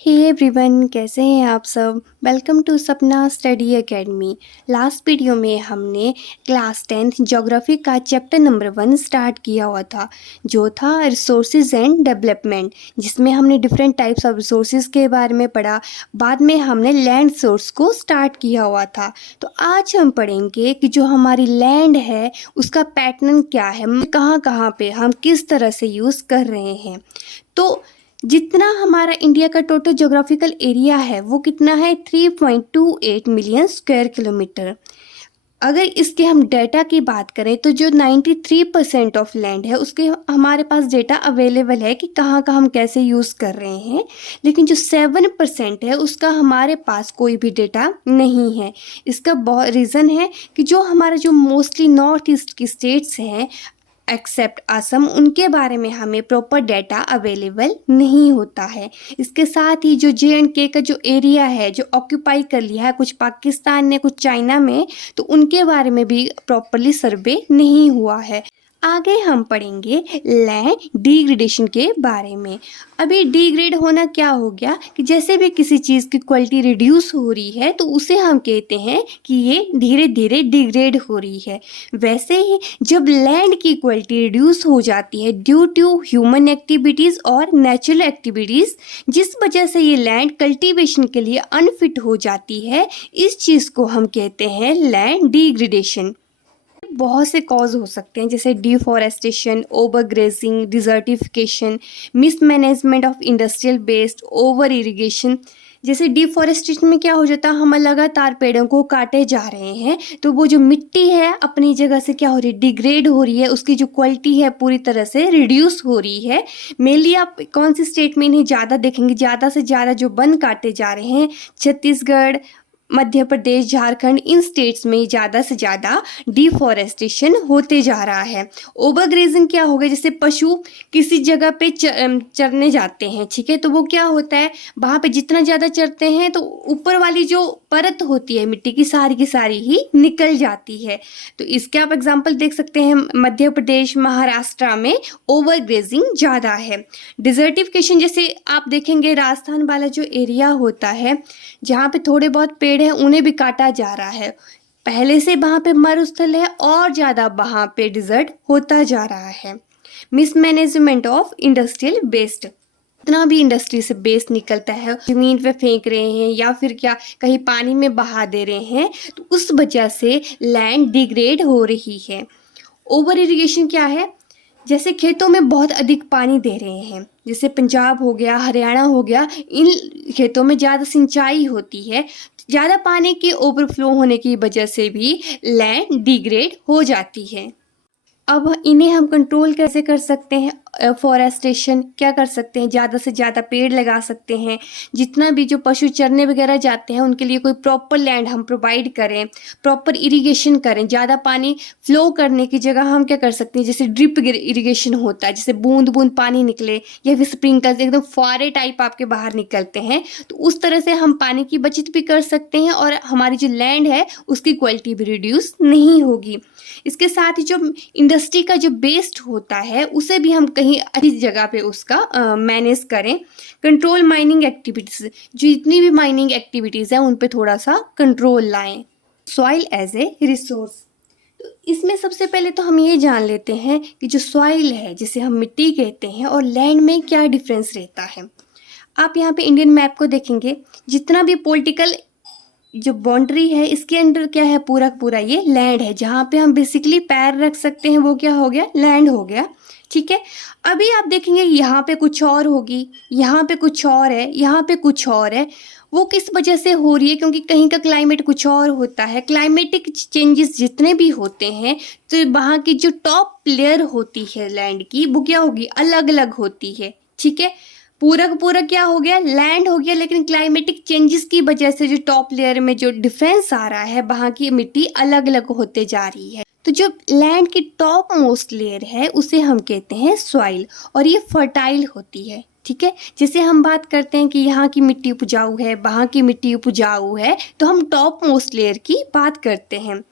Hey everyone, कैसे हैं आप सब। वेलकम टू सपना स्टडी एकेडमी। लास्ट वीडियो में हमने क्लास 10th ज्योग्राफी का चैप्टर नंबर 1 स्टार्ट किया हुआ था, जो था रिसोर्सेज एंड डेवलपमेंट, जिसमें हमने डिफरेंट टाइप्स ऑफ रिसोर्सेज के बारे में पढ़ा। बाद में हमने लैंड सोर्स को स्टार्ट किया हुआ था। तो आज हम पढ़ेंगे कि जो हमारी लैंड है उसका पैटर्न क्या है, कहाँ कहाँ पे हम किस तरह से यूज़ कर रहे हैं। तो जितना हमारा इंडिया का टोटल ज्योग्राफिकल एरिया है वो कितना है, 3.28 मिलियन स्क्वायर किलोमीटर। अगर इसके हम डाटा की बात करें तो जो 93% ऑफ लैंड है उसके हमारे पास डाटा अवेलेबल है कि कहाँ कहाँ हम कैसे यूज़ कर रहे हैं। लेकिन जो 7% है उसका हमारे पास कोई भी डाटा नहीं है। इसका बहुत रीज़न है कि जो हमारा जो मोस्टली नॉर्थ ईस्ट की स्टेट्स हैं एक्सेप्ट असम, उनके बारे में हमें प्रॉपर डाटा अवेलेबल नहीं होता है। इसके साथ ही जो J&K का जो एरिया है जो ऑक्यूपाई कर लिया है कुछ पाकिस्तान ने कुछ चाइना में, तो उनके बारे में भी प्रॉपरली सर्वे नहीं हुआ है। आगे हम पढ़ेंगे लैंड डिग्रेडेशन के बारे में। अभी डिग्रेड होना क्या हो गया कि जैसे भी किसी चीज़ की क्वालिटी रिड्यूस हो रही है तो उसे हम कहते हैं कि ये धीरे धीरे डिग्रेड हो रही है। वैसे ही जब लैंड की क्वालिटी रिड्यूस हो जाती है ड्यू टू ह्यूमन एक्टिविटीज़ और नेचुरल एक्टिविटीज़, जिस वजह से ये लैंड कल्टीवेशन के लिए अनफिट हो जाती है, इस चीज़ को हम कहते हैं लैंड डिग्रेडेशन। बहुत से कॉज हो सकते हैं जैसे deforestation, overgrazing, desertification, mismanagement of industrial waste, over irrigation. जैसे डिफॉरेस्टेशन में क्या हो जाता है, हम लगातार पेड़ों को काटे जा रहे हैं तो वो जो मिट्टी है अपनी जगह से क्या हो रही है, डिग्रेड हो रही है, उसकी जो क्वालिटी है पूरी तरह से रिड्यूस हो रही है। मेनली आप कौन सी स्टेट में इन्हें ज़्यादा देखेंगे, ज़्यादा से ज़्यादा जो वन काटे जा रहे हैं छत्तीसगढ़, मध्य प्रदेश, झारखंड, इन स्टेट्स में ज़्यादा से ज़्यादा डिफॉरेस्टेशन होते जा रहा है। ओवरग्रेजिंग क्या होगा, जैसे पशु किसी जगह पे चरने जाते हैं, ठीक है, तो वो क्या होता है वहाँ पे जितना ज़्यादा चरते हैं तो ऊपर वाली जो परत होती है मिट्टी की सारी ही निकल जाती है। तो इसके आप एग्जाम्पल देख सकते हैं, मध्य प्रदेश, महाराष्ट्र में ओवरग्रेजिंग ज़्यादा है। डिजर्टिफिकेशन जैसे आप देखेंगे राजस्थान वाला जो एरिया होता है जहाँ पे थोड़े बहुत पेड़ हैं उन्हें भी काटा जा रहा है। पहले से वहाँ पे मरुस्थल है और ज़्यादा वहाँ पे डिजर्ट होता जा रहा है। मिसमैनेजमेंट ऑफ इंडस्ट्रियल वेस्ट, इतना भी इंडस्ट्री से वेस्ट निकलता है जमीन पे फेंक रहे हैं या फिर क्या कहीं पानी में बहा दे रहे हैं, तो उस वजह से लैंड डिग्रेड हो रही है। ओवर इरिगेशन क्या है, जैसे खेतों में बहुत अधिक पानी दे रहे हैं, जैसे पंजाब हो गया, हरियाणा हो गया, इन खेतों में ज़्यादा सिंचाई होती है, ज़्यादा पानी के ओवरफ्लो होने की वजह से भी लैंड डिग्रेड हो जाती है। अब इन्हें हम कंट्रोल कैसे कर सकते हैं, फॉरेस्टेशन क्या कर सकते हैं, ज़्यादा से ज़्यादा पेड़ लगा सकते हैं। जितना भी जो पशु चरने वगैरह जाते हैं उनके लिए कोई प्रॉपर लैंड हम प्रोवाइड करें, प्रॉपर इरिगेशन करें। ज़्यादा पानी फ्लो करने की जगह हम क्या कर सकते हैं, जैसे ड्रिप इरिगेशन होता है, जैसे बूंद बूंद पानी निकले, या फिर स्प्रिंकलर एकदम फुहारे टाइप आपके बाहर निकलते हैं, तो उस तरह से हम पानी की बचत भी कर सकते हैं और हमारी जो लैंड है उसकी क्वालिटी भी रिड्यूस नहीं होगी। इसके साथ ही जो इंडस्ट्री का जो वेस्ट होता है उसे भी हम कहीं अच्छी जगह पे उसका मैनेज करें। कंट्रोल माइनिंग एक्टिविटीज़, जो जितनी भी माइनिंग एक्टिविटीज़ हैं उन पे थोड़ा सा कंट्रोल लाएं। सॉइल एज ए रिसोर्स, तो इसमें सबसे पहले तो हम ये जान लेते हैं कि जो सॉइल है जिसे हम मिट्टी कहते हैं और लैंड में क्या डिफरेंस रहता है। आप यहाँ पे इंडियन मैप को देखेंगे, जितना भी पॉलिटिकल जो बाउंड्री है इसके अंदर क्या है, पूरा पूरा ये लैंड है, जहाँ पे हम बेसिकली पैर रख सकते हैं वो क्या हो गया, लैंड हो गया, ठीक है। अभी आप देखेंगे यहाँ पे कुछ और होगी, यहाँ पे कुछ और है, यहाँ पे कुछ और है। वो किस वजह से हो रही है, क्योंकि कहीं का क्लाइमेट कुछ और होता है। क्लाइमेटिक चेंजेस जितने भी होते हैं तो वहाँ की जो टॉप लेयर होती है लैंड की वो क्या होगी, अलग अलग होती है, ठीक है। पूरा का पूरा क्या हो गया, लैंड हो गया, लेकिन क्लाइमेटिक चेंजेस की वजह से जो टॉप लेयर में जो डिफरेंस आ रहा है वहाँ की मिट्टी अलग अलग होते जा रही है। तो जो लैंड की टॉप मोस्ट लेयर है उसे हम कहते हैं सॉइल, और ये फर्टाइल होती है, ठीक है। जैसे हम बात करते हैं कि यहाँ की मिट्टी उपजाऊ है, वहाँ की मिट्टी उपजाऊ है, तो हम टॉप मोस्ट लेयर की बात करते हैं।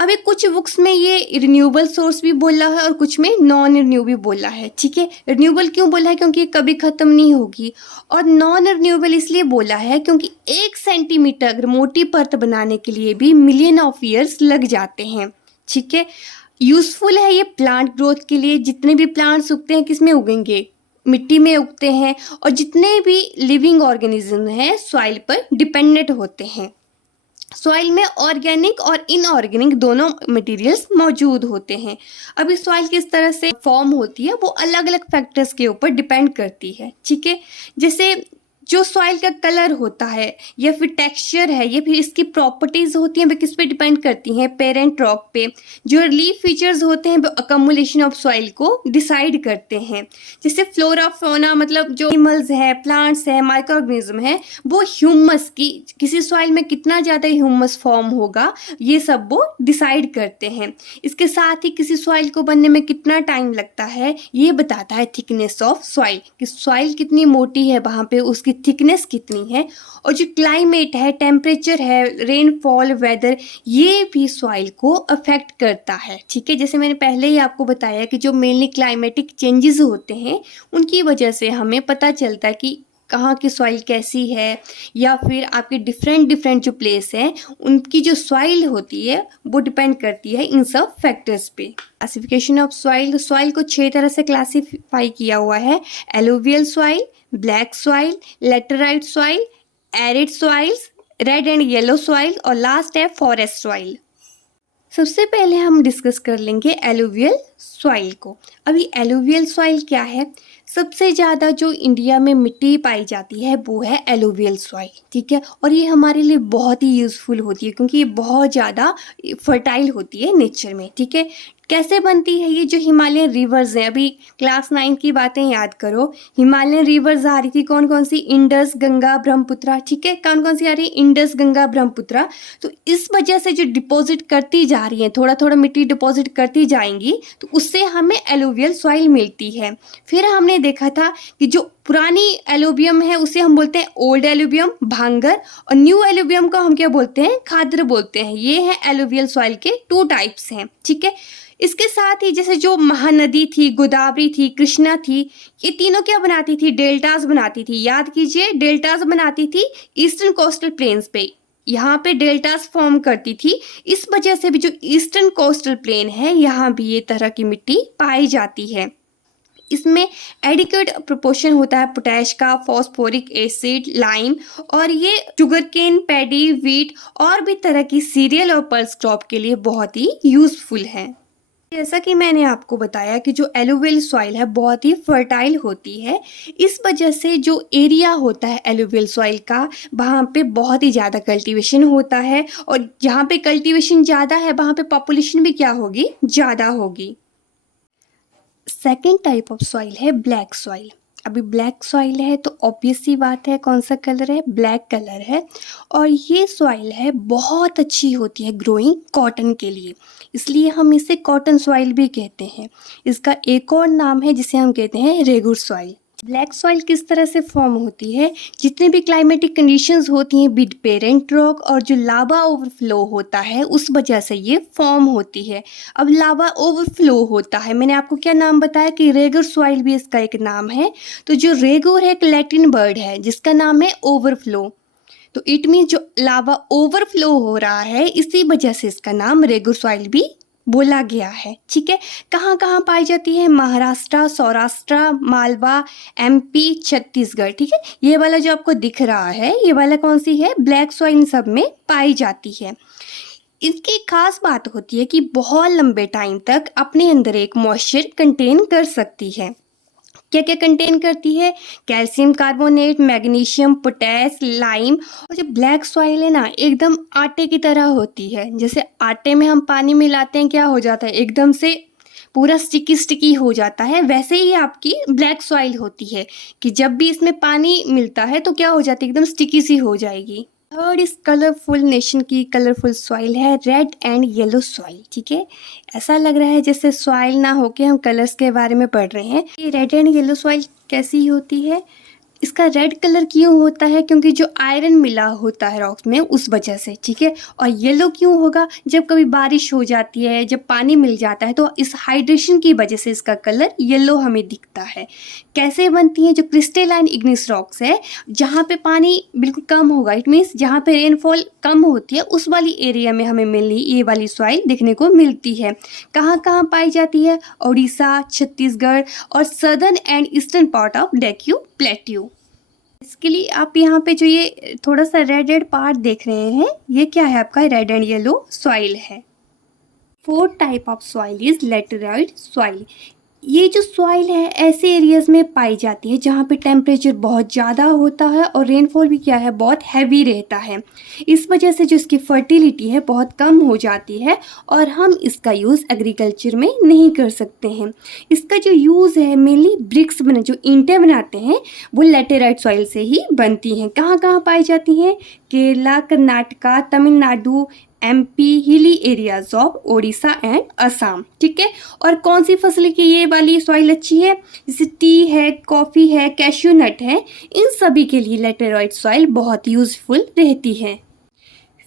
अभी कुछ बुक्स में ये रिन्यूएबल सोर्स भी बोला है और कुछ में नॉन रिन्यू भी बोला है, ठीक है। रिन्यूएबल क्यों बोला है? क्योंकि ये कभी ख़त्म नहीं होगी। और नॉन रिन्यूएबल इसलिए बोला है क्योंकि 1 सेंटीमीटर अगर मोटी परत बनाने के लिए भी मिलियन ऑफ ईयर्स लग जाते हैं, ठीक है। यूज़फुल है ये प्लांट ग्रोथ के लिए। जितने भी प्लांट्स उगते हैं किस में उगेंगे? मिट्टी में उगते हैं। और जितने भी लिविंग ऑर्गेनिज्म हैं सॉइल पर डिपेंडेंट होते हैं। सॉइल में ऑर्गेनिक और इनऑर्गेनिक दोनों मटेरियल्स मौजूद होते हैं। अभी सॉइल किस तरह से फॉर्म होती है वो अलग अलग फैक्टर्स के ऊपर डिपेंड करती है, ठीक है। जैसे जो सॉइल का कलर होता है या फिर टेक्सचर है या फिर इसकी प्रॉपर्टीज होती हैं वो किस पे डिपेंड करती हैं? पेरेंट रॉक पे। जो रिलीफ फीचर्स होते हैं वो अकमुलेशन ऑफ सॉइल को डिसाइड करते हैं। जैसे फ्लोरा फौना मतलब जो एनिमल्स है, प्लांट्स है, माइक्रो ऑर्गेनिज्म है, वो ह्यूमस की किसी सॉइल में कितना ज़्यादा ह्यूमस फॉर्म होगा ये सब वो डिसाइड करते हैं। इसके साथ ही किसी सॉइल को बनने में कितना टाइम लगता है ये बताता है थिकनेस ऑफ सॉइल, कि सॉइल कितनी मोटी है, वहाँ पे उसकी थिकनेस कितनी है। और जो क्लाइमेट है, टेम्परेचर है, रेनफॉल, वेदर, ये भी सॉइल को अफेक्ट करता है, ठीक है। जैसे मैंने पहले ही आपको बताया कि जो मेनली क्लाइमेटिक चेंजेस होते हैं उनकी वजह से हमें पता चलता है कि कहाँ की सॉइल कैसी है, या फिर आपके डिफरेंट जो प्लेस हैं उनकी जो सॉइल होती है वो डिपेंड करती है इन सब फैक्टर्स पे। क्लासिफिकेशन ऑफ सॉइल, सॉइल को 6 तरह से क्लासीफाई किया हुआ है। Alluvial soil, black soil, laterite soil, arid soils, red and yellow soil और लास्ट है फॉरेस्ट सॉइल। सबसे पहले हम डिस्कस कर लेंगे एलुवियल सॉइल को। अभी एलुवियल सॉइल क्या है? सबसे ज़्यादा जो इंडिया में मिट्टी पाई जाती है वो है एलुवियल सॉइल, ठीक है। और ये हमारे लिए बहुत ही यूज़फुल होती है क्योंकि ये बहुत ज़्यादा फर्टाइल होती है नेचर में, ठीक है। कैसे बनती है ये? जो हिमालयन रिवर्स हैं, अभी क्लास 9 की बातें याद करो, हिमालयन रिवर्स आ रही थी कौन कौन सी? इंडस, गंगा, ब्रह्मपुत्रा, ठीक है। कौन कौन सी आ रही है? इंडस, गंगा, ब्रह्मपुत्रा। तो इस वजह से जो डिपॉजिट करती जा रही है, थोड़ा थोड़ा मिट्टी डिपॉजिट करती जाएंगी तो उससे हमें एलुवियल सॉइल मिलती है। फिर हमने देखा था कि जो पुरानी एलुवियम है उसे हम बोलते हैं ओल्ड एलुवियम, भांगर, और न्यू एलुवियम को हम क्या बोलते हैं? खाद्र बोलते हैं। ये है एलुवियल सॉइल के 2 टाइप्स हैं, ठीक है। इसके साथ ही जैसे जो महानदी थी, गोदावरी थी, कृष्णा थी, ये तीनों क्या बनाती थी? डेल्टास बनाती थी। याद कीजिए, डेल्टास बनाती थी ईस्टर्न कोस्टल प्लेन्स पे। यहाँ पे डेल्टास फॉर्म करती थी। इस वजह से भी जो ईस्टर्न कोस्टल प्लेन है यहाँ भी ये तरह की मिट्टी पाई जाती है। इसमें एडिक्वेट प्रोपोर्शन होता है पोटैश का, फॉस्फोरिक एसिड, लाइम, और ये शुगर केन, पैडी, व्हीट और भी तरह की सीरियल और पल्स क्रॉप के लिए बहुत ही यूजफुल है। जैसा कि मैंने आपको बताया कि जो एलुवियल सॉइल है बहुत ही फर्टाइल होती है। इस वजह से जो एरिया होता है एलुवियल सॉइल का वहाँ पे बहुत ही ज़्यादा कल्टीवेशन होता है, और जहाँ पे कल्टीवेशन ज़्यादा है वहाँ पे पॉपुलेशन भी क्या होगी? ज़्यादा होगी। सेकेंड टाइप ऑफ सॉइल है ब्लैक सॉइल। अभी ब्लैक सॉइल है तो ऑब्वियस सी बात है कौन सा कलर है? ब्लैक कलर है। और ये सॉइल है बहुत अच्छी होती है ग्रोइंग कॉटन के लिए, इसलिए हम इसे कॉटन सॉइल भी कहते हैं। इसका एक और नाम है जिसे हम कहते हैं रेगुर सॉइल। ब्लैक सॉइल किस तरह से फॉर्म होती है? जितने भी क्लाइमेटिक कंडीशंस होती हैं विद पेरेंट रॉक और जो लावा ओवरफ्लो होता है उस वजह से ये फॉर्म होती है। अब लावा ओवरफ्लो होता है, मैंने आपको क्या नाम बताया कि रेगुर सॉइल भी इसका एक नाम है। तो जो रेगुर है एक लैटिन वर्ड है जिसका नाम है ओवरफ्लो। तो इट मीन जो लावा ओवरफ्लो हो रहा है इसी वजह से इसका नाम रेगुर सॉइल भी बोला गया है, ठीक है। कहाँ कहाँ पाई जाती है? महाराष्ट्र, सौराष्ट्र, मालवा, एमपी, छत्तीसगढ़, ठीक है। ये वाला जो आपको दिख रहा है ये वाला कौन सी है? ब्लैक सॉइल सब में पाई जाती है। इसकी खास बात होती है कि बहुत लंबे टाइम तक अपने अंदर एक मॉइस्चर कंटेन कर सकती है। क्या क्या कंटेन करती है? Calcium carbonate, magnesium, potash, lime. और जो ब्लैक सॉइल है ना एकदम आटे की तरह होती है। जैसे आटे में हम पानी मिलाते हैं क्या हो जाता है? एकदम से पूरा स्टिकी हो जाता है। वैसे ही आपकी ब्लैक सॉइल होती है कि जब भी इसमें पानी मिलता है तो क्या हो जाती है? एकदम स्टिकी सी हो जाएगी। थर्ड इस कलरफुल नेशन की कलरफुल सॉइल है रेड एंड येलो सॉइल, ठीक है। ऐसा लग रहा है जैसे सॉइल ना होके हम कलर्स के बारे में पढ़ रहे हैं। ये रेड एंड येलो सॉइल कैसी होती है? इसका रेड कलर क्यों होता है? क्योंकि जो आयरन मिला होता है रॉक्स में उस वजह से, ठीक है। और येलो क्यों होगा? जब कभी बारिश हो जाती है, जब पानी मिल जाता है तो इस हाइड्रेशन की वजह से इसका कलर येलो हमें दिखता है। कैसे बनती हैं? जो क्रिस्टलाइन इग्निस रॉक्स है, जहाँ पे पानी बिल्कुल कम होगा, इट मीन्स जहाँ पे रेनफॉल कम होती है उस वाली एरिया में हमें मेनली ये वाली सॉइल देखने को मिलती है। कहाँ कहाँ पाई जाती है? उड़ीसा, छत्तीसगढ़ और southern and eastern part of Deccan plateau. इसके लिए आप यहाँ पे जो ये थोड़ा सा रेड रेड पार्ट देख रहे हैं, ये क्या है? आपका रेड एंड येलो सॉइल है। Fourth type of soil is laterite soil. ये जो सॉइल है ऐसे एरियाज में पाई जाती है जहाँ पे टेम्परेचर बहुत ज़्यादा होता है और रेनफॉल भी क्या है, बहुत हैवी रहता है। इस वजह से जो इसकी फर्टिलिटी है बहुत कम हो जाती है और हम इसका यूज़ एग्रीकल्चर में नहीं कर सकते हैं। इसका जो यूज़ है मेनली ब्रिक्स बना, जो ईंटें बनाते हैं वो लेटेराइट सॉइल से ही बनती हैं। कहाँ कहाँ पाई जाती हैं? Kerala, Karnataka, Tamil Nadu, MP, hilly areas of Odisha and Assam, ठीक है। और कौन सी फसल की ये वाली सॉइल अच्छी है? जैसे टी है, कॉफ़ी है, कैश्यू नट है, इन सभी के लिए लेटेराइट सॉइल बहुत यूजफुल रहती है।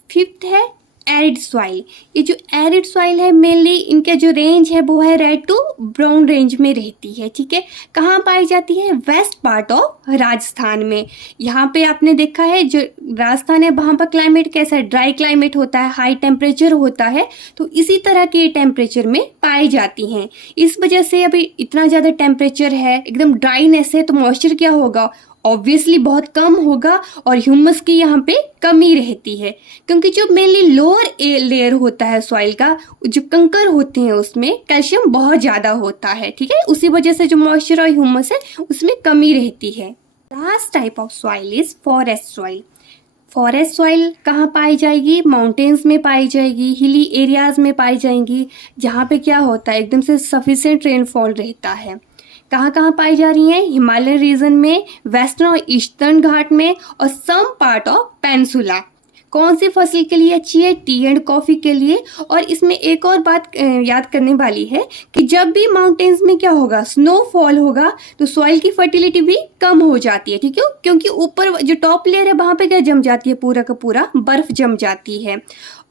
फिफ्थ है एरिड सॉइल। ये जो एरिड सॉइल है मेनली इनका जो रेंज है वो है रेड टू ब्राउन रेंज में रहती है, ठीक है। कहाँ पाई जाती है? वेस्ट पार्ट ऑफ राजस्थान में। यहाँ पे आपने देखा है जो राजस्थान है वहाँ पर क्लाइमेट कैसा है? ड्राई क्लाइमेट होता है, हाई टेम्परेचर होता है, तो इसी तरह के टेम्परेचर में पाई जाती हैं। इस वजह से अभी इतना ज़्यादा टेम्परेचर है, एकदम ड्राइनेस है, तो मॉइस्चर क्या होगा? ऑब्वियसली बहुत कम होगा और ह्यूमस की यहाँ पे कमी रहती है, क्योंकि जो मेनली लोअर लेयर होता है सॉइल का, जो कंकर होते हैं उसमें कैल्शियम बहुत ज़्यादा होता है, ठीक है। उसी वजह से जो मॉइस्चर और ह्यूमस है उसमें कमी रहती है। Last type of soil is forest soil. Forest soil कहाँ पाई जाएगी? माउंटेन्स में पाई जाएगी, हिली एरियाज में पाई जाएंगी, जहाँ पे क्या होता है एकदम से सफिशिएंट रेनफॉल रहता है। कहाँ कहाँ पाई जा रही हैं? हिमालय रीजन में, वेस्टर्न और ईस्टर्न घाट में और सम पार्ट ऑफ पेनिनसुला। कौन सी फसल के लिए अच्छी है? टी एंड कॉफ़ी के लिए। और इसमें एक और बात याद करने वाली है कि जब भी माउंटेन्स में क्या होगा, स्नोफॉल होगा, तो सॉइल की फर्टिलिटी भी कम हो जाती है, ठीक है, क्योंकि ऊपर जो टॉप लेयर है वहाँ पे क्या जम जाती है, पूरा का पूरा बर्फ जम जाती है।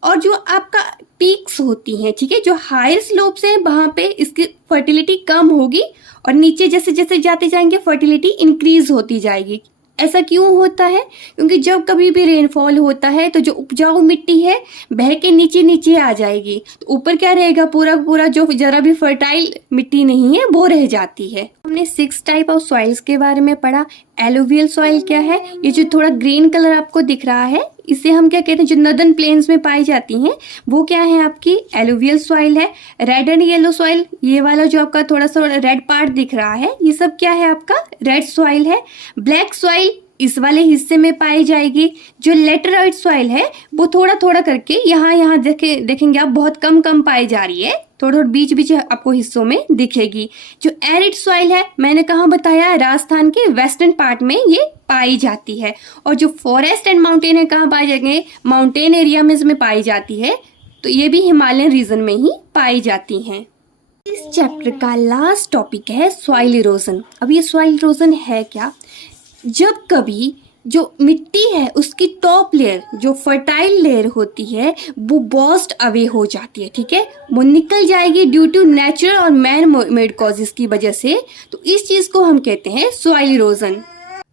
और जो आपका पीक्स होती हैं, ठीक है, जो हायर स्लोप्स हैं वहाँ पे इसकी फर्टिलिटी कम होगी और नीचे जैसे जैसे जाते जाएंगे फर्टिलिटी इंक्रीज होती जाएगी। ऐसा क्यों होता है? क्योंकि जब कभी भी रेनफॉल होता है तो जो उपजाऊ मिट्टी है बह के नीचे नीचे आ जाएगी, तो ऊपर क्या रहेगा? पूरा पूरा जो जरा भी फर्टाइल मिट्टी नहीं है वो रह जाती है। हमने 6 टाइप ऑफ सॉइल्स के बारे में पढ़ा। एलुवियल सॉइल क्या है? ये जो थोड़ा ग्रीन कलर आपको दिख रहा है इसे हम क्या कहते हैं, जो नदर्न प्लेन्स में पाई जाती हैं वो क्या है? आपकी एलुवियल सॉइल है। रेड एंड येलो सॉइल, ये वाला जो आपका थोड़ा सा रेड पार्ट दिख रहा है ये सब क्या है? आपका रेड सॉइल है। ब्लैक सॉइल इस वाले हिस्से में पाई जाएगी। जो लेटेराइट सॉइल है वो थोड़ा थोड़ा करके यहाँ देखेंगे आप बहुत कम कम पाई जा रही है, थोड़ा थोड़ा बीच बीच आपको हिस्सों में दिखेगी। जो एरिड सॉइल है मैंने कहाँ बताया? राजस्थान के वेस्टर्न पार्ट में ये पाई जाती है। और जो फॉरेस्ट एंड माउंटेन है कहाँ पाई जाएंगे? माउंटेन एरिया में पाई जाती है, तो ये भी हिमालयन रीजन में ही पाई जाती हैं। इस चैप्टर का लास्ट टॉपिक है सॉइल इरोजन। अब ये सॉइल इरोजन है क्या? जब कभी जो मिट्टी है उसकी टॉप लेयर, जो फर्टाइल लेयर होती है, वो बॉस्ट अवे हो जाती है, ठीक है, वो निकल जाएगी ड्यू टू नेचुरल और मैन मेड कॉजेस की वजह से, तो इस चीज़ को हम कहते हैं सॉइल इरोजन।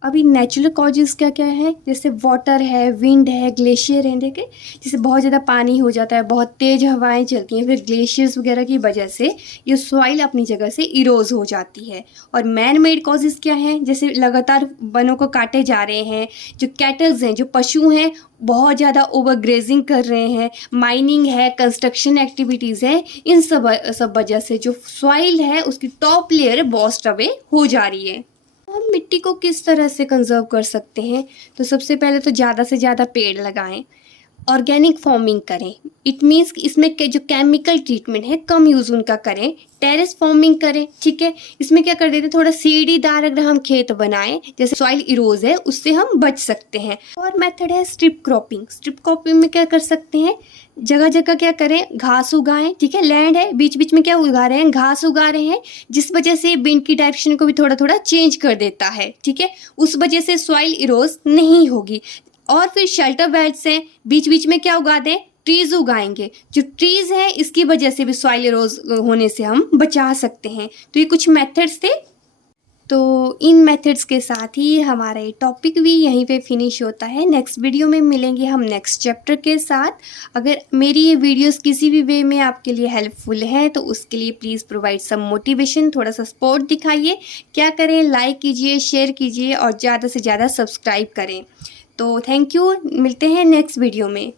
अभी नेचुरल कॉजेस क्या क्या है? जैसे वाटर है, विंड है, ग्लेशियर है, देखे जैसे बहुत ज़्यादा पानी हो जाता है, बहुत तेज़ हवाएं चलती हैं, फिर ग्लेशियर्स वगैरह की वजह से ये सॉइल अपनी जगह से इरोज हो जाती है। और मैन मेड कॉजेस क्या हैं? जैसे लगातार वनों को काटे जा रहे हैं, जो कैटल्स हैं, जो पशु हैं, बहुत ज़्यादा ओवर ग्रेजिंग कर रहे हैं, माइनिंग है, कंस्ट्रक्शन एक्टिविटीज़ है, इन सब वजह से जो सॉइल है उसकी टॉप लेयर बॉस्ट अवे हो जा रही है। हम मिट्टी को किस तरह से कंजर्व कर सकते हैं? तो सबसे पहले तो ज़्यादा से ज़्यादा पेड़ लगाएं। ऑर्गेनिक फार्मिंग करें। इट मीन्स इसमें जो केमिकल ट्रीटमेंट है कम यूज़ उनका करें। टेरेस फार्मिंग करें, ठीक है। इसमें क्या कर देते हैं, थोड़ा सीढ़ीदार अगर हम खेत बनाएं, जैसे सॉइल इरोज है उससे हम बच सकते हैं। और मेथड है स्ट्रिप क्रॉपिंग। स्ट्रिप क्रॉपिंग में क्या कर सकते हैं, जगह जगह क्या करें, घास उगाएं, ठीक है। लैंड है, बीच बीच में क्या उगा रहे हैं, घास उगा रहे हैं, जिस वजह से विंड की डायरेक्शन को भी थोड़ा थोड़ा चेंज कर देता है, ठीक है। उस वजह से सॉइल इरोज नहीं होगी। और फिर शेल्टर बेल्ट्स हैं, बीच बीच में क्या उगा दें, ट्रीज उगाएंगे। जो ट्रीज है इसकी वजह से भी सॉइल इरोज होने से हम बचा सकते हैं। तो ये कुछ मेथड्स थे। तो इन मेथड्स के साथ ही हमारा ये टॉपिक भी यहीं पे फिनिश होता है। नेक्स्ट वीडियो में मिलेंगे हम नेक्स्ट चैप्टर के साथ। अगर मेरी ये वीडियोस किसी भी वे में आपके लिए हेल्पफुल है तो उसके लिए प्लीज़ प्रोवाइड सम मोटिवेशन, थोड़ा सा सपोर्ट दिखाइए। क्या करें, लाइक कीजिए, शेयर कीजिए और ज़्यादा से ज़्यादा सब्सक्राइब करें। तो थैंक यू, मिलते हैं नेक्स्ट वीडियो में।